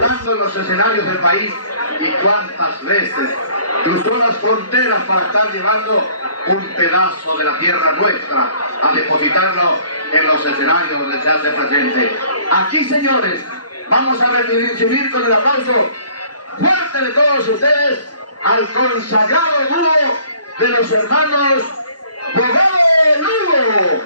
en los escenarios del país y cuántas veces cruzó las fronteras para estar llevando un pedazo de la tierra nuestra a depositarlo en los escenarios donde se hace presente. Aquí, señores, vamos a recibir con el aplauso fuerte de todos ustedes al consagrado dúo de los hermanos Bogado Lugo.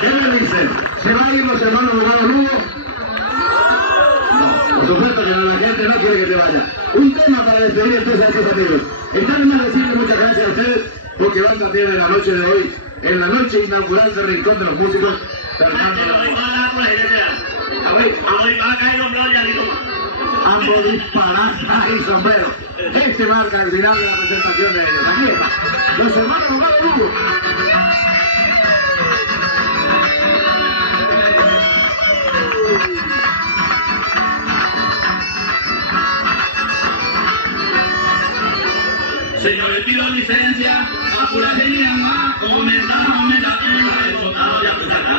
¿Qué me dicen? ¿Se van a ir los hermanos abogados Lugo? No, por supuesto que la gente no quiere que te vaya. Un tema para despedir entonces a estos amigos. Está de más decirle muchas gracias a ustedes porque van también en la noche de hoy, en la noche inaugural del Rincón de los Músicos. Ambos disparatas y sombreros. Este marca el final de la presentación de ellos. Aquí está, los hermanos abogados Lugo. Señores, pido licencia, apúrate mi alma, comenzamos la tierra, el botado ya está acá.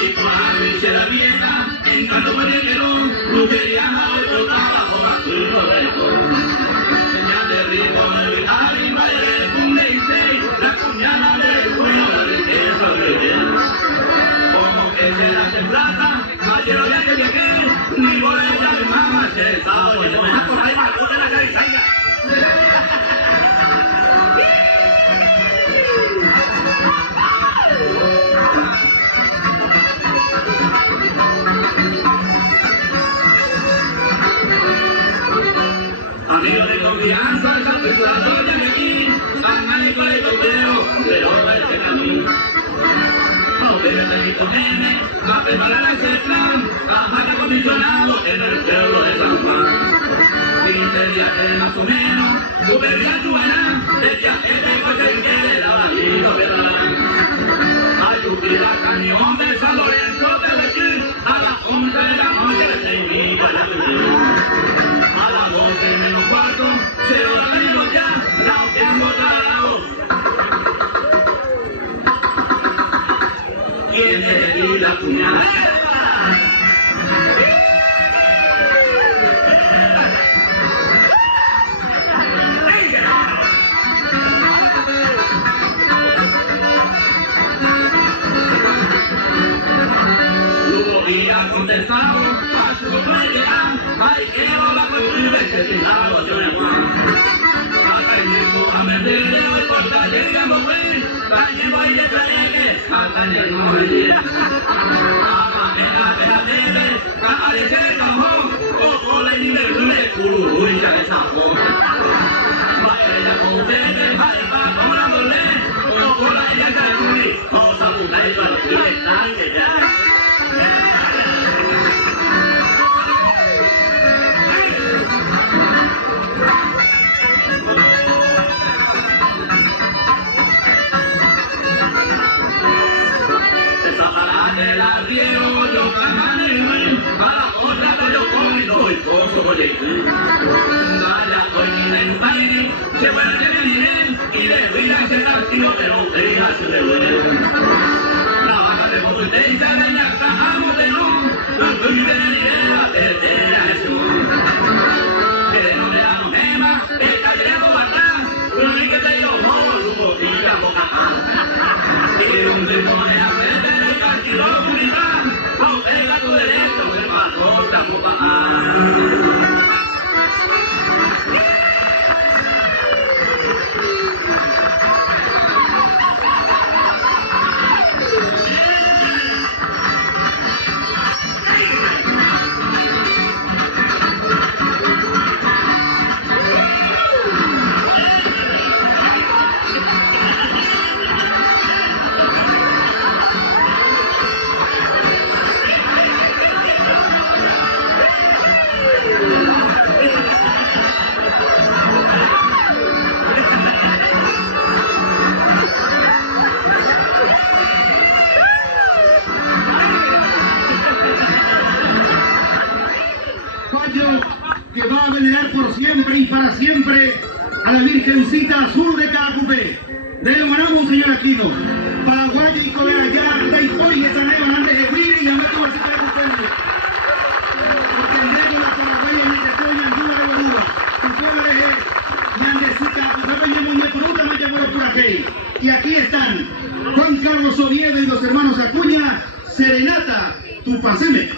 Y cuando hice la vieja, en canto peregrino, brujería, el botado bajo azul correcto. Señal de rico, el vijar y baile, un leite, la cuñada del cuello, la riqueza, como que se la templata, ayer lo que viajé, ni boleta, mi mamá, se estaba, y me deja por ahí, de la cabeza. Amigos de confianza, el pesado ya de aquí, hagan con el copeo, de obra este camino. Obedece y poneme, a preparar a plan, a acondicionado en el pueblo de San Juan. 15 días que más o menos, tu bebida buena, ella es de coche y que le daba hilo, ¿verdad? Ay, tu vida, cañón de San Lorenzo, te vestí, a las 11 de la noche te invito a la a las 12 menos cuarto, 0 horas venimos ya, rauteando tragos. ¿Quién de ti la puñalada? Contestado, a su playa, ay, quiero la costumbre que te hago yo de Juan. Acá el mismo a me pide hoy por tal, digamos, güey, cañe voy de traje, a Que va a venerar por siempre y para siempre a la Virgencita Azul de Cacupé. De Manamo, señor Aquino. Paraguay y Corea ya, de Ipoy, esa neva, antes de Huir y Amato, así que Cacupé. Entendemos la Paraguaya, ni que soy Ñandúa de Guadúa. Tu pueblo es Ñandesica, tu pueblo es Muñe Fruta, me llamó por aquí. Y aquí están Juan Carlos Oviedo y los hermanos Acuña, Serenata, Tupaceme.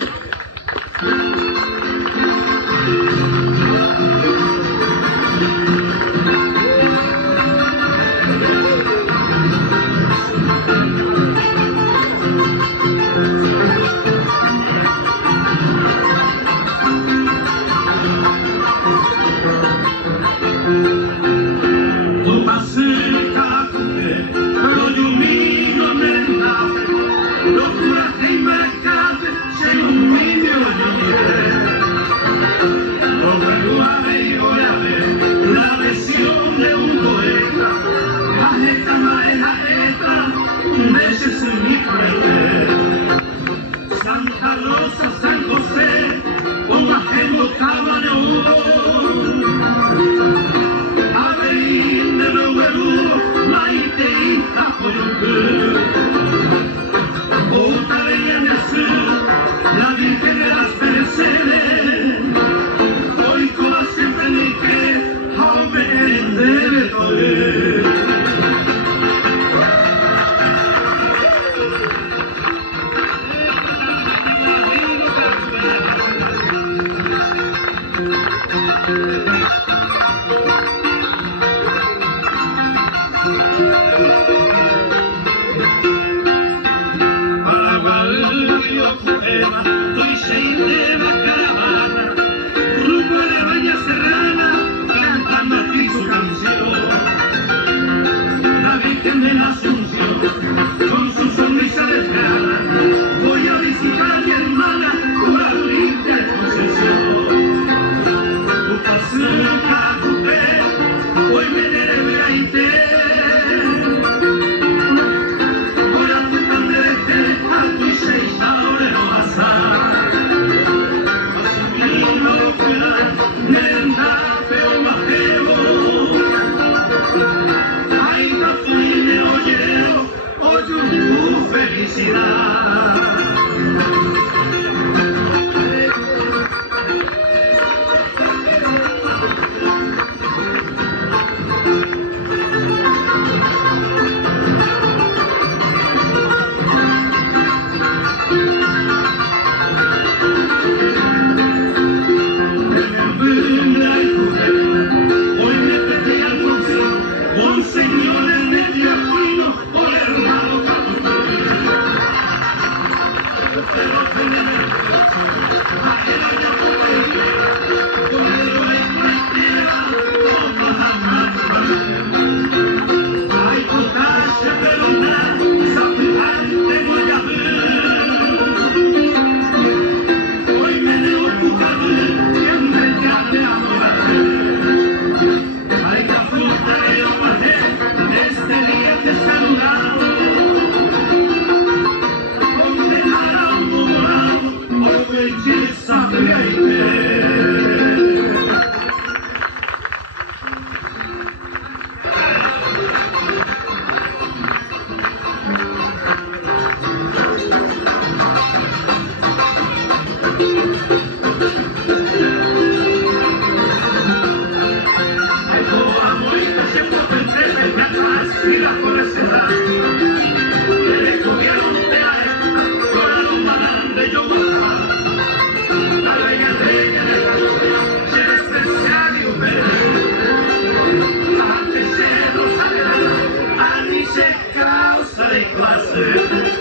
de clase.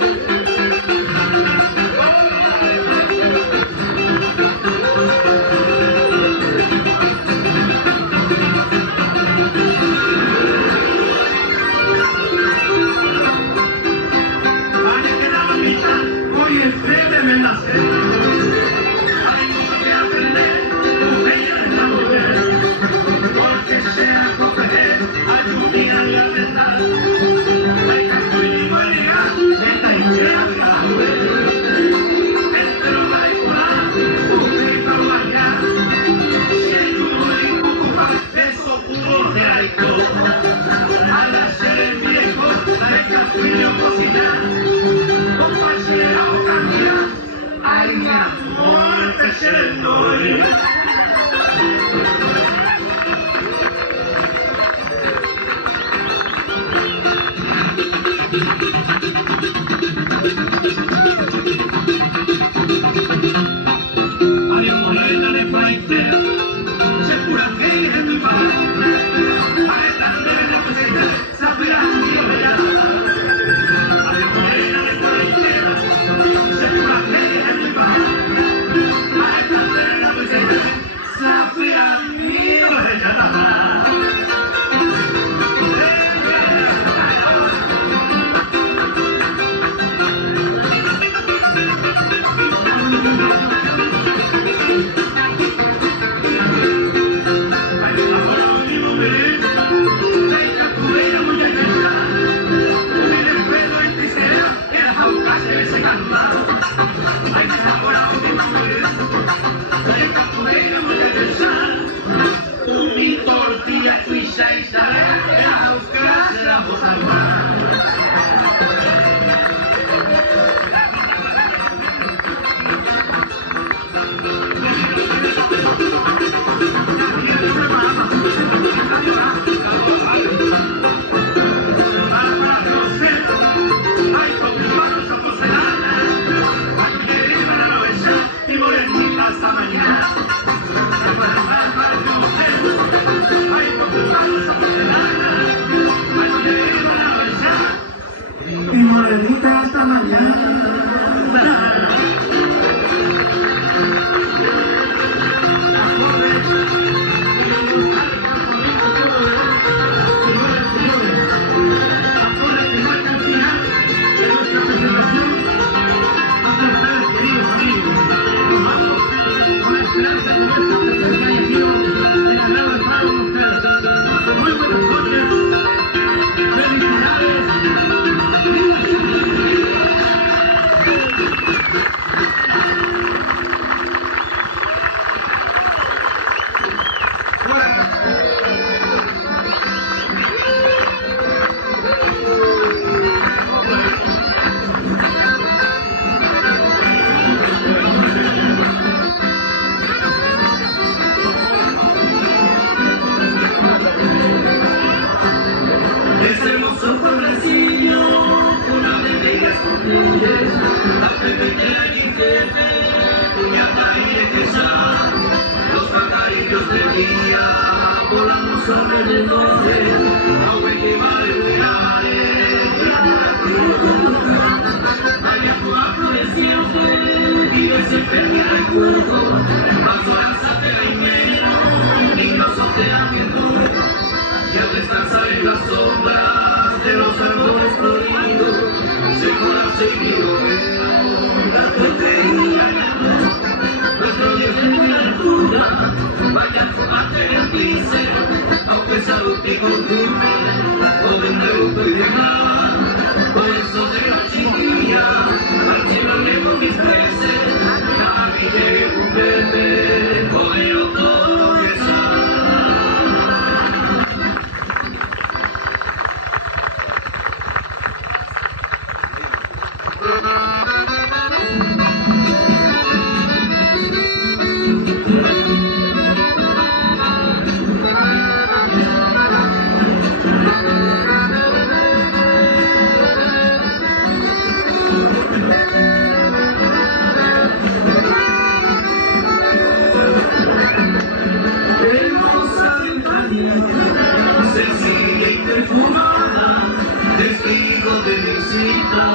Sencilla y perfumada, testigo de mis tardecita,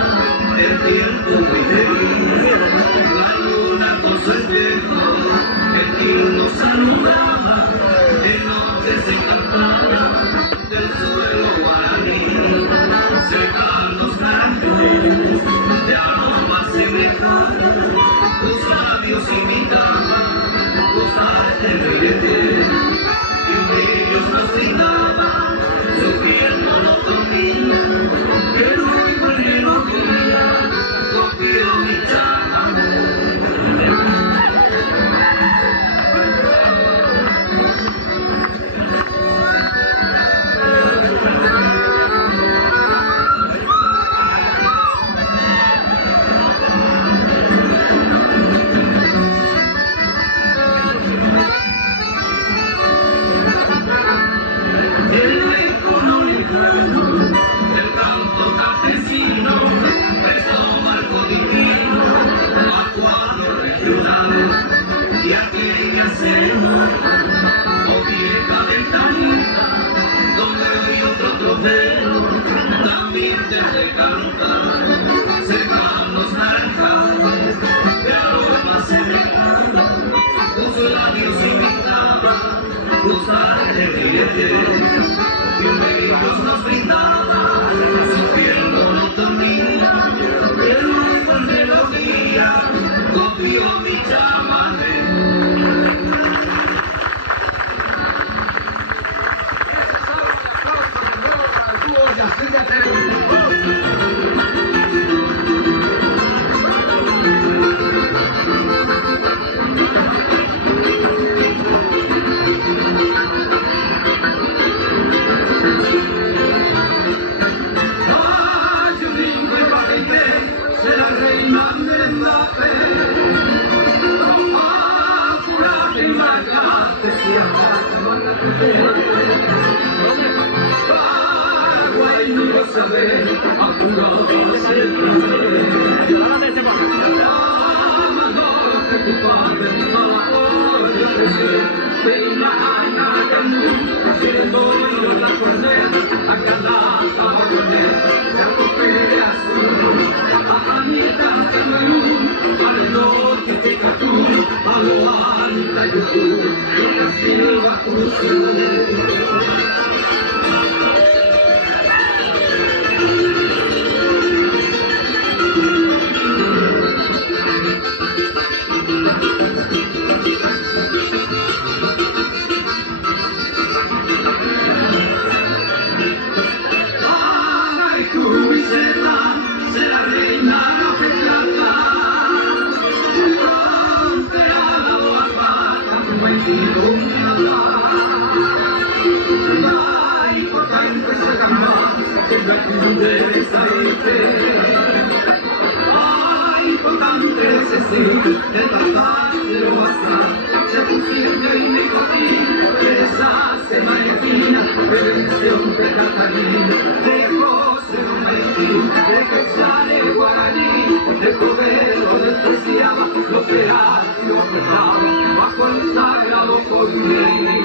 el tiempo muy feliz, la luna con su espejo, el himno saludaba, en noche se cantaba del suelo guaraní, cercan los naranjales, de aromas semejantes, tus labios imitaban, tus artes brillantes, y un de ellos nos brindaba, su piel monotonía, que luego el melodía copió mi chamamé. Y aquella selva, o vieja ventanita, donde hoy otro trofeo también te recanta, cercan los naranjales, de aromas semejantes, tus labios imitaban, tus artes brillantes, y un de ellos nos brindaba, su piel monotonía, que luego en melodía copió mi chamamé. Paraguay no lo sabe, apurarse el amador que tu padre a la olla crecer, de una aña de mundo, siendo yo la corneta, a cada tabaconeta, se atropella su nombre, a Anita que no hay un, al norte que Catú, a lo alta y Yutú, y la silva cruzó. Ay, cubiceta, será reina la pechata, frontera la boapaca, como el tiro mi ay, potente se llama, siempre aquí de desaire. Ay, potente ese sí, de tratar de lo bastar, se pusiste y me cogí, de esa semanetina, bendición de Catalina, de José Martín, de Quetzale Guaraní, de Covelo despreciaba lo que ha sido apretado, bajo el sagrado colibrí.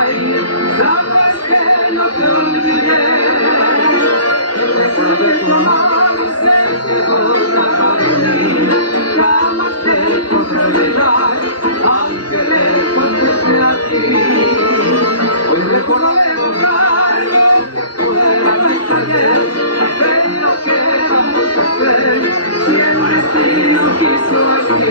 reír, sabes que no te olvidé. El recuerdo de tu amor se quedó grabado en mí, jamás te podré olvidar, aunque lejos esté aquí. Hoy recuerdo de buscar lo que pueda ayer, pero ¿qué vamos a hacer si el destino quiso así?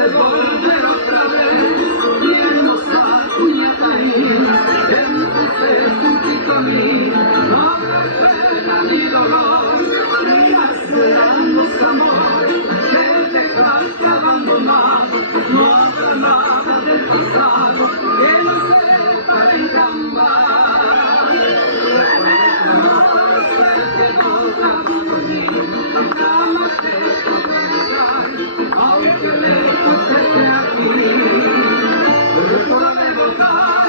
Volver otra vez, mi hermosa Cuñataín, entonces juntito a mí, no habrá pena ni dolor, ni esperamos amor, que dejaste abandonado, no habrá nada del pasado, que no sepa encambar. Recuerda que se quedó grabado en mí, jamás te podré olvidar, aunque lejos esté aquí. Recuerda de votar